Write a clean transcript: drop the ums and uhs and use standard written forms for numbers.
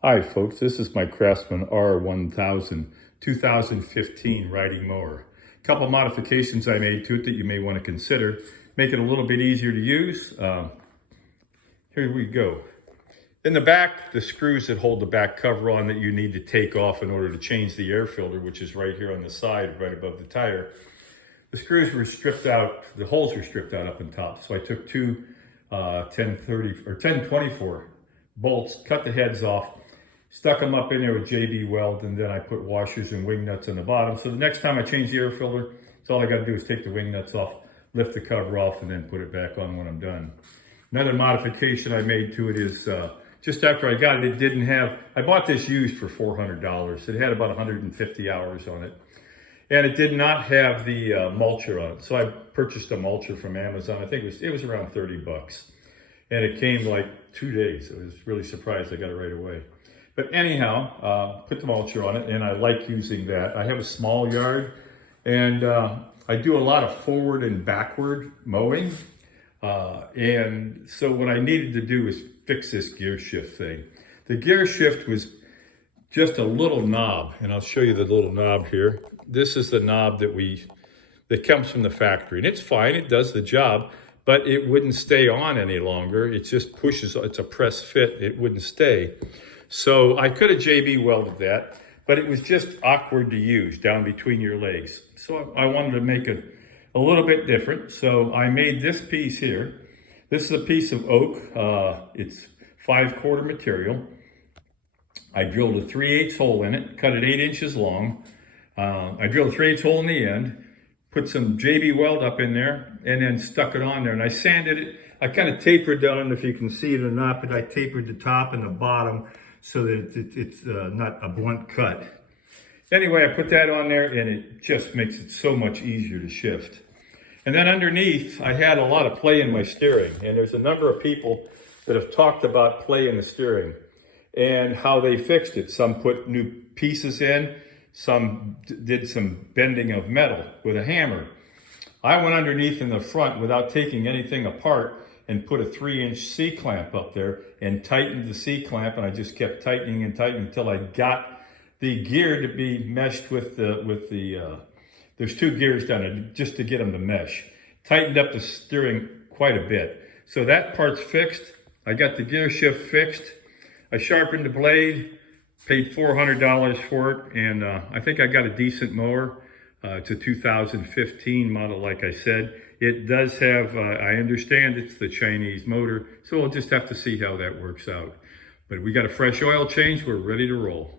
Hi folks, this is my Craftsman R1000 2015 riding mower. A couple modifications I made to it that you may want to consider. Make it a little bit easier to use. Here we go. In the back, the screws that hold the back cover on that you need to take off in order to change the air filter, which is right here on the side, right above the tire. The screws were stripped out, the holes were stripped out up on top. So I took two 1024 bolts, cut the heads off, stuck them up in there with JB weld, and then I put washers and wing nuts on the bottom. So the next time I change the air filter, it's all I got to do is take the wing nuts off, lift the cover off, and then put it back on when I'm done. Another modification I made to it is just after I got it, it didn't have, I bought this used for $400. It had about 150 hours on it. And it did not have the mulcher on it. So I purchased a mulcher from Amazon. I think it was around 30 bucks. And it came like 2 days. I was really surprised I got it right away. But anyhow, put the mulcher on it, and I like using that. I have a small yard, and I do a lot of forward and backward mowing. And so what I needed to do is fix this gear shift thing. The gear shift was just a little knob, and I'll show you the little knob here. This is the knob that comes from the factory, and it's fine, it does the job, but it wouldn't stay on any longer. It just pushes, it's a press fit, it wouldn't stay. So I could have JB welded that, but it was just awkward to use down between your legs. So I wanted to make it a little bit different. So I made this piece here. This is a piece of oak. It's 5/4 material. I drilled a 3/8 hole in it, cut it 8 inches long. I drilled a 3/8 hole in the end, put some JB weld up in there, and then stuck it on there. And I sanded it. I kind of tapered down, I don't know if you can see it or not, but I tapered the top and the bottom so that it's not a blunt cut. Anyway, I put that on there, and it just makes it so much easier to shift. And then underneath, I had a lot of play in my steering, and there's a number of people that have talked about play in the steering and how they fixed it. Some put new pieces in, some did some bending of metal with a hammer. I went underneath in the front without taking anything apart and put a 3-inch C-clamp up there and tightened the C-clamp, and I just kept tightening and tightening until I got the gear to be meshed with there's 2 gears down there just to get them to mesh. Tightened up the steering quite a bit. So that part's fixed. I got the gear shift fixed. I sharpened the blade, paid $400 for it, and I think I got a decent mower. It's a 2015 model, like I said. It does have, I understand it's the Chinese motor, so we'll just have to see how that works out. But we got a fresh oil change, we're ready to roll.